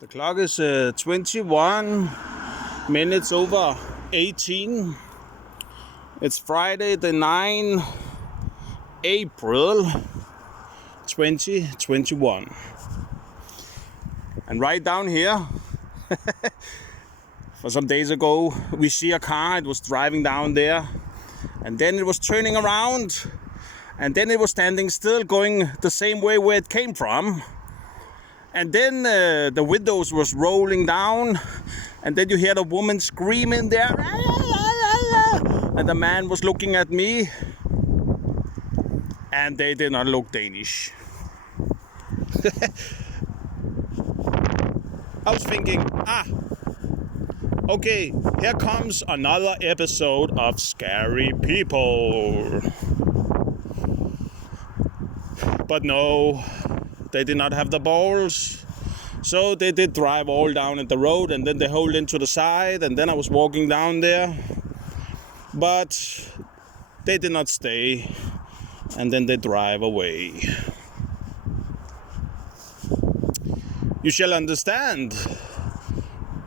The clock is 21 minutes over 18. It's Friday the 9th April 2021. And right down here, for some days ago, we see a car. It was driving down there. And then it was turning around. And then it was standing still, going the same way where it came from. And then the windows was rolling down, and then you hear the woman screaming there, and the man was looking at me, and they did not look Danish. I was thinking, okay, here comes another episode of Scary People. But no, they did not have the balls, so they did drive all down at the road, and then they hauled into the side, and then I was walking down there, but they did not stay, and then they drive away. You shall understand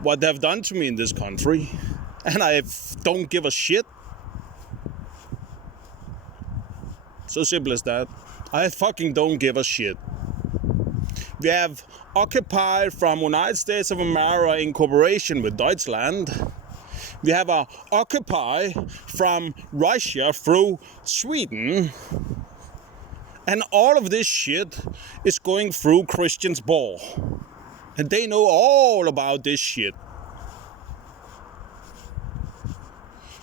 what they've done to me in this country, and I don't give a shit. So simple as that. I fucking don't give a shit. We have Occupy from United States of America in cooperation with Deutschland. We have a Occupy from Russia through Sweden. And all of this shit is going through Christian's ball. And they know all about this shit.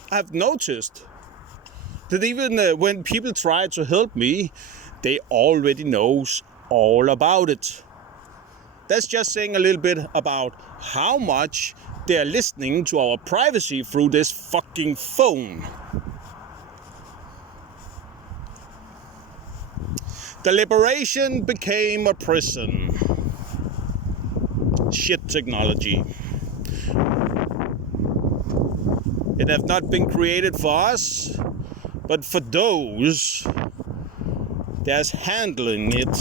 I've noticed that even when people try to help me, they already knows all about it. That's just saying a little bit about how much they're listening to our privacy through this fucking phone. The liberation became a prison. Shit technology. It have not been created for us, but for those that's handling it.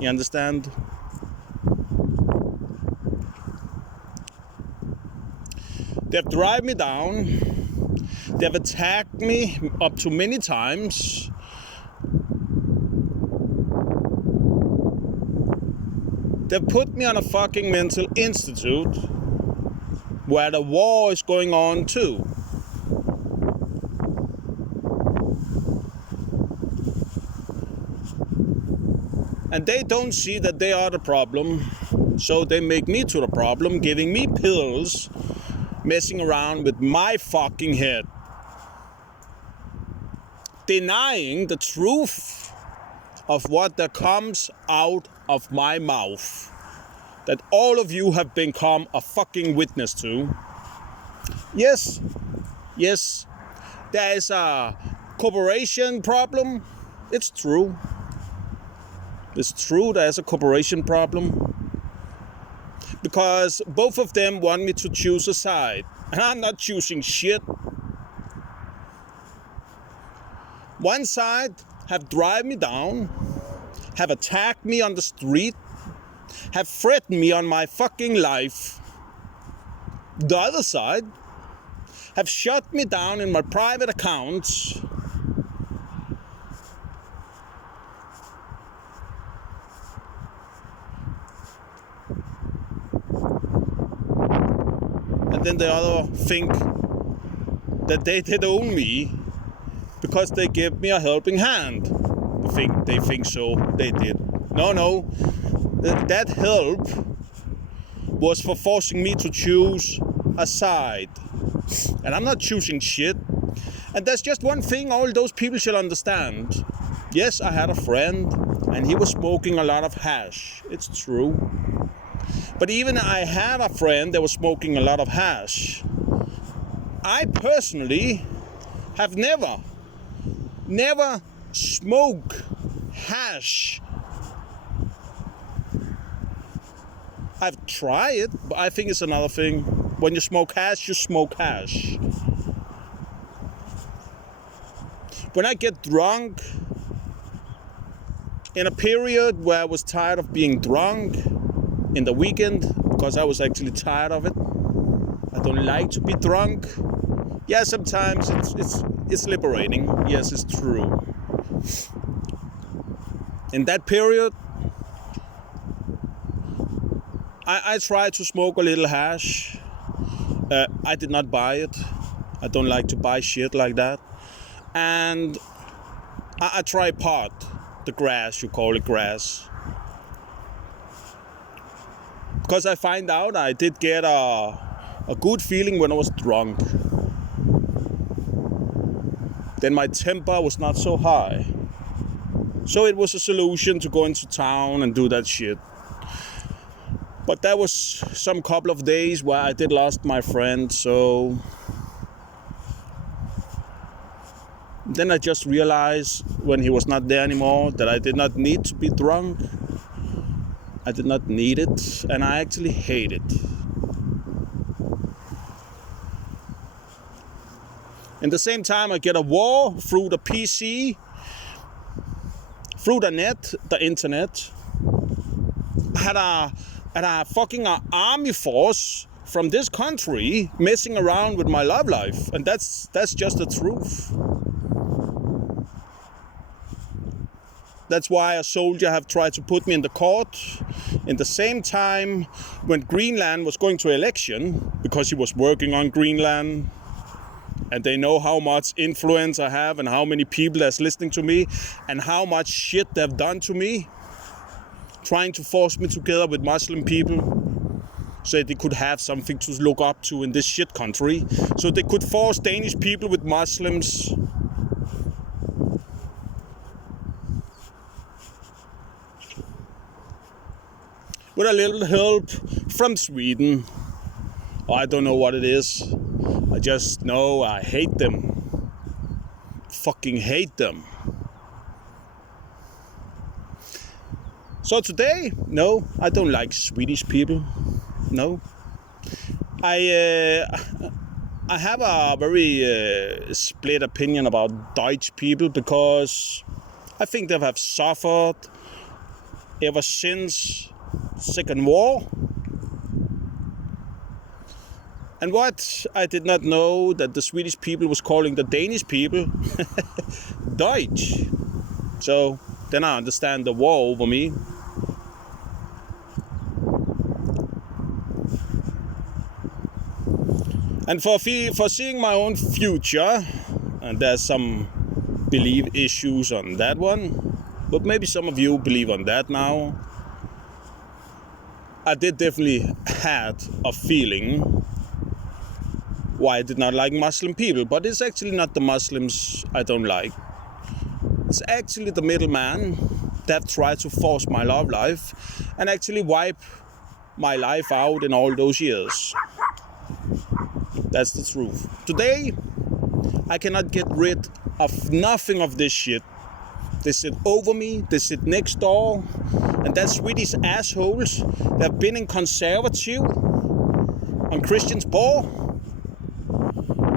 You understand? They've driven me down. They've attacked me up to many times. They've put me on a fucking mental institute where the war is going on too. And they don't see that they are the problem, so they make me to the problem, giving me pills, messing around with my fucking head, denying the truth of what that comes out of my mouth, that all of you have become a fucking witness to. Yes, there is a corporation problem. It's true. It's true there's a corporation problem, because both of them want me to choose a side, and I'm not choosing shit. One side have driven me down, have attacked me on the street, have threatened me on my fucking life. The other side have shut me down in my private accounts. And then the other think that they did own me because they gave me a helping hand. They think so. They did. No. That help was for forcing me to choose a side. And I'm not choosing shit. And that's just one thing all those people should understand. Yes, I had a friend and he was smoking a lot of hash. It's true. But even I had a friend that was smoking a lot of hash. I personally have never smoked hash. I've tried it, but I think it's another thing. When you smoke hash, you smoke hash. When I get drunk, in a period where I was tired of being drunk, in the weekend because I was actually tired of it. I don't like to be drunk. Yeah, sometimes it's liberating. Yes, it's true. In that period, I tried to smoke a little hash. I did not buy it. I don't like to buy shit like that. And I tried pot, the grass, you call it grass. Because I find out I did get a good feeling when I was drunk. Then my temper was not so high. So it was a solution to go into town and do that shit. But that was some couple of days where I did lost my friend, so then I just realized when he was not there anymore that I did not need to be drunk. I did not need it, and I actually hate it. In the same time, I get a war through the PC, through the net, the internet. I had a fucking army force from this country messing around with my love life, and that's just the truth. That's why a soldier have tried to put me in the court in the same time when Greenland was going to election, because he was working on Greenland, and they know how much influence I have and how many people that's listening to me and how much shit they've done to me, trying to force me together with Muslim people so they could have something to look up to in this shit country, so they could force Danish people with Muslims. With a little help from Sweden. I don't know what it is. I just know I hate them. Fucking hate them. So today, no, I don't like Swedish people. No. I have a very split opinion about Dutch people, because I think they have suffered ever since Second War. And what I did not know, that the Swedish people was calling the Danish people Deutsch. So then I understand the war over me. And for seeing my own future, and there's some belief issues on that one, but maybe some of you believe on that now. I did definitely had a feeling why I did not like Muslim people, but it's actually not the Muslims I don't like. It's actually the middleman that tried to force my love life and actually wipe my life out in all those years. That's the truth. Today, I cannot get rid of nothing of this shit. They sit over me, they sit next door, and that's Swedish assholes that have been in conservative on Christiansborg.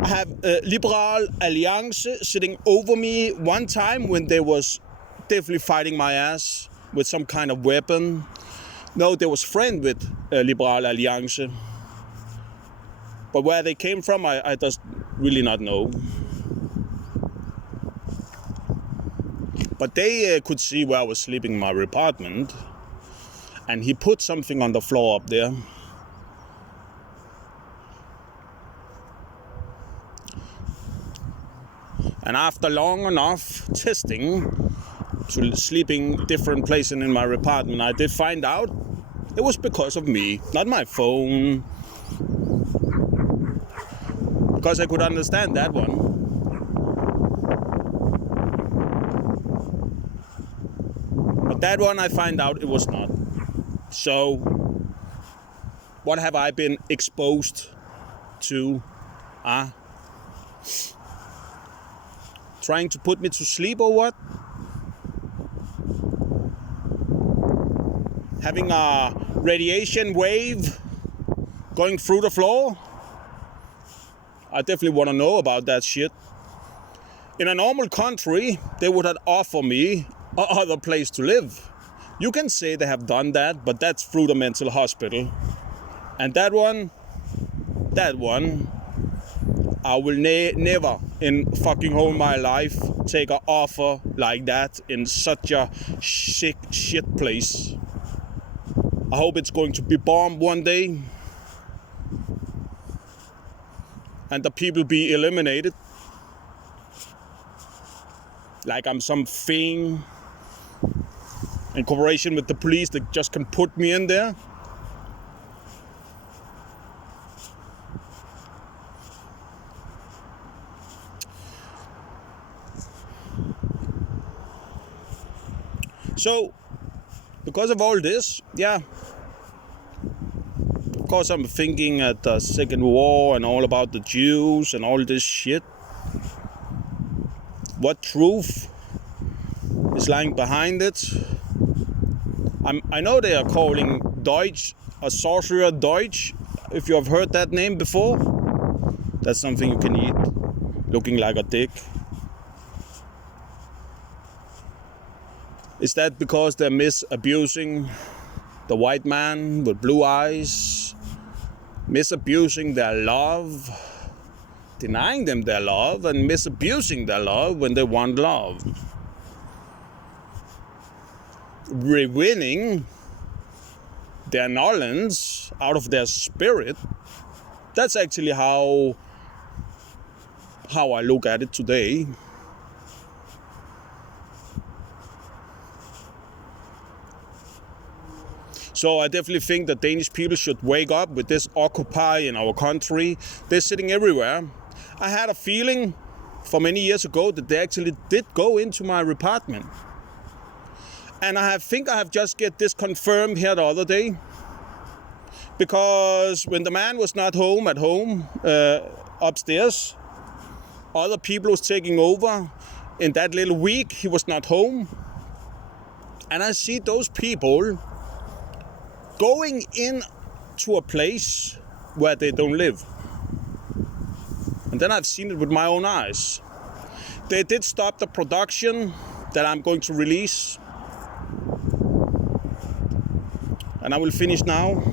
I have Liberal Alliance sitting over me one time when they was definitely fighting my ass with some kind of weapon. No, they was friend with Liberal Alliance. But where they came from, I just really not know. But they could see where I was sleeping in my apartment, and he put something on the floor up there. And after long enough testing to sleeping different places in my apartment, I did find out it was because of me, not my phone. Because I could understand that one. But that one I find out it was not. So, what have I been exposed to? Trying to put me to sleep or what? Having a radiation wave going through the floor? I definitely want to know about that shit. In a normal country, they would have offered me another place to live. You can say they have done that, but that's through the mental hospital. And that one, I will never in fucking whole my life take an offer like that in such a sick shit place. I hope it's going to be bombed one day and the people be eliminated. Like I'm some thing in cooperation with the police that just can put me in there. So, because of all this, yeah, of course I'm thinking at the Second War and all about the Jews and all this shit. What truth is lying behind it? I know they are calling Deutsch a sorcerer Deutsch. If you have heard that name before, that's something you can eat, looking like a dick. Is that because they're misabusing the white man with blue eyes? Misabusing their love? Denying them their love and misabusing their love when they want love? Rewinning their knowledge out of their spirit? That's actually how I look at it today. So I definitely think that Danish people should wake up with this Occupy in our country. They're sitting everywhere. I had a feeling for many years ago that they actually did go into my apartment. And I think I have just get this confirmed here the other day. Because when the man was not home upstairs, other people was taking over. In that little week, he was not home. And I see those people going in to a place where they don't live. And then I've seen it with my own eyes. They did stop the production that I'm going to release. And I will finish now.